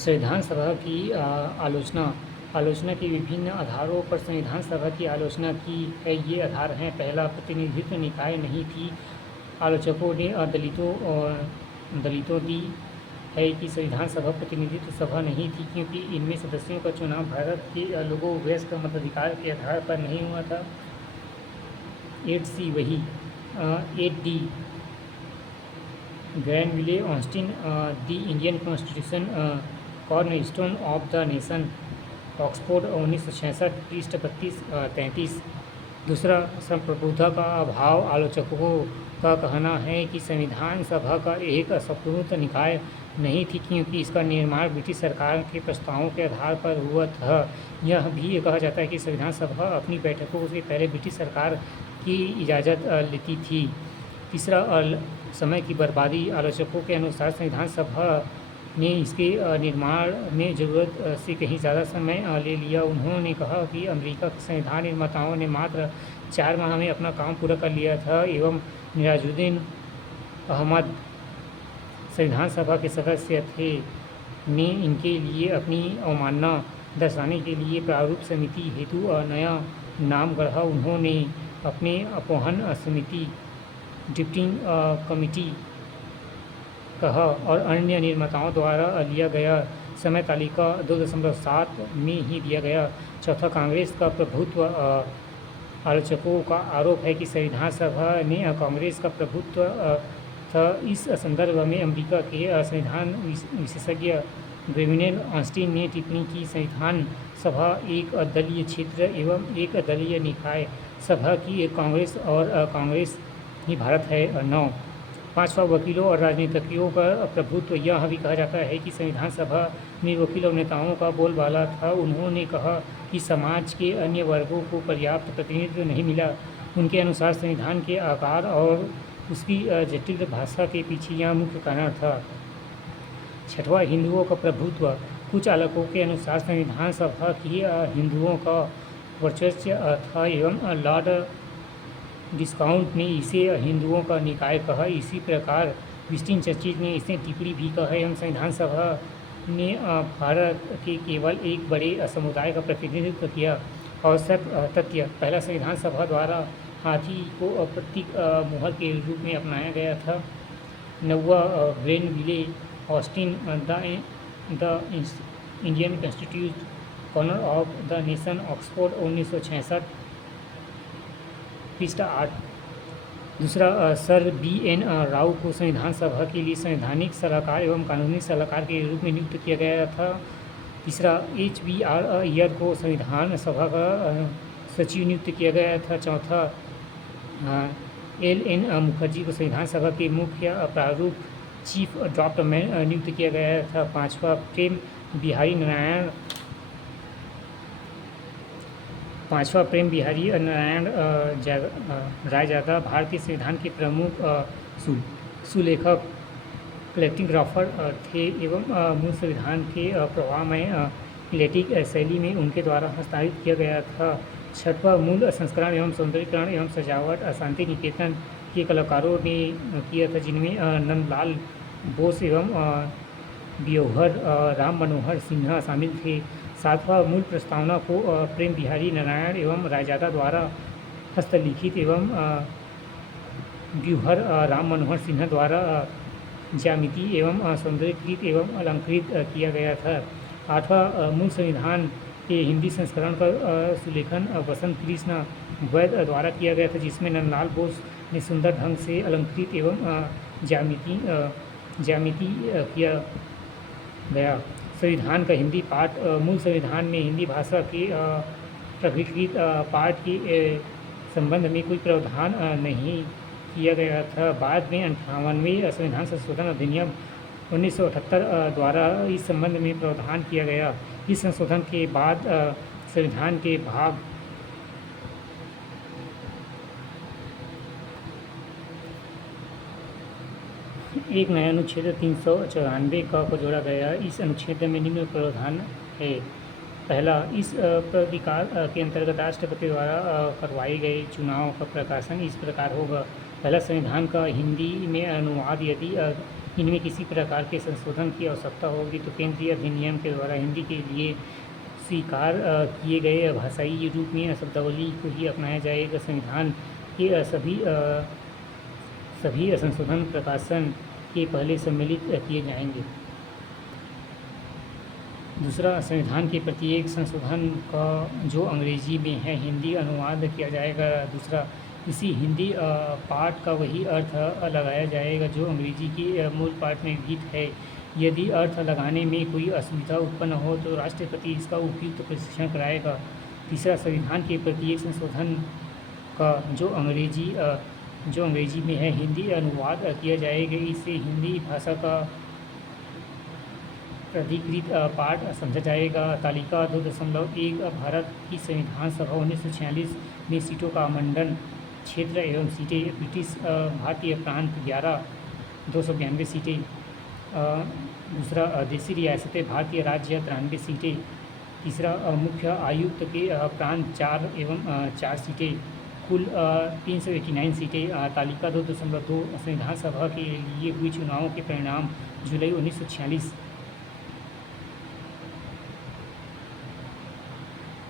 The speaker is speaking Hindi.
संविधान सभा की आलोचना आलोचना के विभिन्न आधारों पर संविधान सभा की आलोचना की है। ये आधार हैं: पहला, प्रतिनिधित्व निकाय नहीं थी। आलोचकों ने दलितों दी है कि संविधान सभा प्रतिनिधित्व सभा नहीं थी क्योंकि इनमें सदस्यों का चुनाव भारत के लोगों वयस्क मताधिकार के आधार पर नहीं हुआ था। 8C वही 8D Granville Austin the Indian constitution cornerstone of the nation, Oxford 1966, पृष्ठ 32-33। दूसरा, संप्रभुता का अभाव। आलोचकों का कहना है कि संविधान सभा का एक स्वतंत्र निकाय नहीं थी क्योंकि इसका निर्माण ब्रिटिश सरकार के प्रस्तावों के आधार पर हुआ था। यह भी कहा जाता है कि संविधान सभा अपनी बैठकों से पहले ब्रिटिश सरकार की इजाज़त लेती थी। तीसरा, समय की बर्बादी। आलोचकों के अनुसार संविधान सभा ने इसके निर्माण में ज़रूरत से कहीं ज़्यादा समय ले लिया। उन्होंने कहा कि अमेरिका के संविधान निर्माताओं ने मात्र 4 माह में अपना काम पूरा कर लिया था एवं निराजुद्दीन अहमद संविधान सभा के सदस्य थे ने इनके लिए अपनी अवमानना दर्शाने के लिए प्रारूप समिति हेतु नया नाम गढ़ा। उन्होंने अपने अपहरण समिति ड्रिफ्टिंग कमिटी कहा और अन्य निर्माताओं द्वारा लिया गया समय तालिका 2.7 में ही दिया गया। चौथा, कांग्रेस का प्रभुत्व। आलोचकों का आरोप है कि संविधान सभा ने कांग्रेस का प्रभुत्व था। इस संदर्भ में अमेरिका के संविधान विशेषज्ञ ग्रैनविले ऑस्टिन ने टिप्पणी की, संविधान सभा एक दलीय क्षेत्र एवं एक दलीय निकाय सभा की कांग्रेस और कांग्रेस ही भारत है। 9, पाँचवा, वकीलों और राजनीतिज्ञों का प्रभुत्व। यह भी कहा जाता है कि संविधान सभा में वकील और नेताओं का बोलबाला था। उन्होंने कहा कि समाज के अन्य वर्गों को पर्याप्त प्रतिनिधित्व नहीं मिला। उनके अनुसार संविधान के आकार और उसकी जटिल भाषा के पीछे यह मुख्य कारण था। छठवां, हिंदुओं का प्रभुत्व। कुछ आलोचकों के अनुसार संविधान सभा की हिंदुओं का वर्चस्व था एवं लॉर्ड डिस्काउंट ने इसे हिंदुओं का निकाय कहा। इसी प्रकार विंस्टन चर्चिल ने इसे टिप्पणी भी कहा एवं संविधान सभा ने भारत के केवल एक बड़े समुदाय का प्रतिनिधित्व किया। औसत तथ्य। पहला, संविधान सभा द्वारा हाथी को प्रतीक मोहर के रूप में अपनाया गया था। 9वां, Granville Austin the Indian constitution corner of the nation, Oxford 1966, पृष्ठ 8। दूसरा, सर BN राव को संविधान सभा के लिए संवैधानिक सलाहकार एवं कानूनी सलाहकार के रूप में नियुक्त किया गया था। तीसरा, HBR अय्यर को संविधान सभा का सचिव नियुक्त किया गया था। चौथा, LN मुखर्जी को संविधान सभा के मुख्य प्रारूप चीफ ड्राफ्ट में नियुक्त किया गया था। पाँचवा, प्रेम बिहारी नारायण रायजादा भारतीय संविधान के प्रमुख सुलेखक कैलिग्राफर थे एवं मूल संविधान के प्रवाह में लेटिक शैली में उनके द्वारा हस्ताक्षरित किया गया था। छठवां, मूल संस्करण एवं सौंदर्यीकरण एवं सजावट शांति निकेतन के कलाकारों ने किया था, जिनमें नंदलाल बोस एवं ब्योहर राम मनोहर सिन्हा शामिल थे। सातवां, मूल प्रस्तावना को प्रेम बिहारी नारायण एवं रायजादा द्वारा हस्तलिखित एवं ब्योहर राम मनोहर सिन्हा द्वारा ज्यामिति एवं सौंदर्यीकृत एवं अलंकृत किया गया था। आठवां, मूल संविधान के हिंदी संस्करण का सुलेखन वसंत कृष्ण वैद्य द्वारा किया गया था, जिसमें नंदलाल बोस ने सुंदर ढंग से अलंकृत एवं ज्यामिति किया गया। संविधान का हिंदी पाठ। मूल संविधान में हिंदी भाषा के प्रकृत पाठ के संबंध में कोई प्रावधान नहीं किया गया था। बाद में 58वें संविधान संशोधन अधिनियम 1978 द्वारा इस संबंध में प्रावधान किया गया। इस संशोधन के बाद संविधान के भाग एक नया अनुच्छेद 394 को जोड़ा गया। इस अनुच्छेद में निम्न प्रावधान है। पहला, इस प्राधिकार के अंतर्गत राष्ट्रपति द्वारा करवाए गए चुनाव का प्रकाशन इस प्रकार होगा। पहला, संविधान का हिंदी में अनुवाद यदि इनमें किसी प्रकार के संशोधन की आवश्यकता होगी तो केंद्रीय अधिनियम के द्वारा हिंदी के लिए स्वीकार किए गए भाषाई रूप में शब्दावली को ही अपनाया जाएगा। संविधान के सभी संशोधन प्रकाशन के पहले सम्मिलित किए जाएंगे। दूसरा, संविधान के प्रत्येक संशोधन का जो अंग्रेजी में है हिंदी अनुवाद किया जाएगा। दूसरा, इसी हिंदी पाठ का वही अर्थ लगाया जाएगा जो अंग्रेजी के मूल पाठ में विहित है। यदि अर्थ लगाने में कोई असुविधा उत्पन्न हो तो राष्ट्रपति इसका उपयुक्त प्रशिक्षण कराएगा। तीसरा, संविधान के प्रत्येक संशोधन का जो अंग्रेजी में है हिंदी अनुवाद किया जाएगा। इससे हिंदी भाषा का प्राधिकृत पाठ समझा जाएगा। तालिका 2.1 भारत की संविधान सभा 1946 में सीटों का आवंटन क्षेत्र एवं सीटें ब्रिटिश भारतीय प्रांत 292 सीटें। दूसरा, देशी रियासतें भारतीय राज्य 93 सीटें। तीसरा, मुख्य आयुक्त के प्रांत 4 एवं 4 सीटें, कुल 389 सीटें। तालिका 2.2 संविधान सभा के लिए हुए चुनावों के परिणाम जुलाई 1946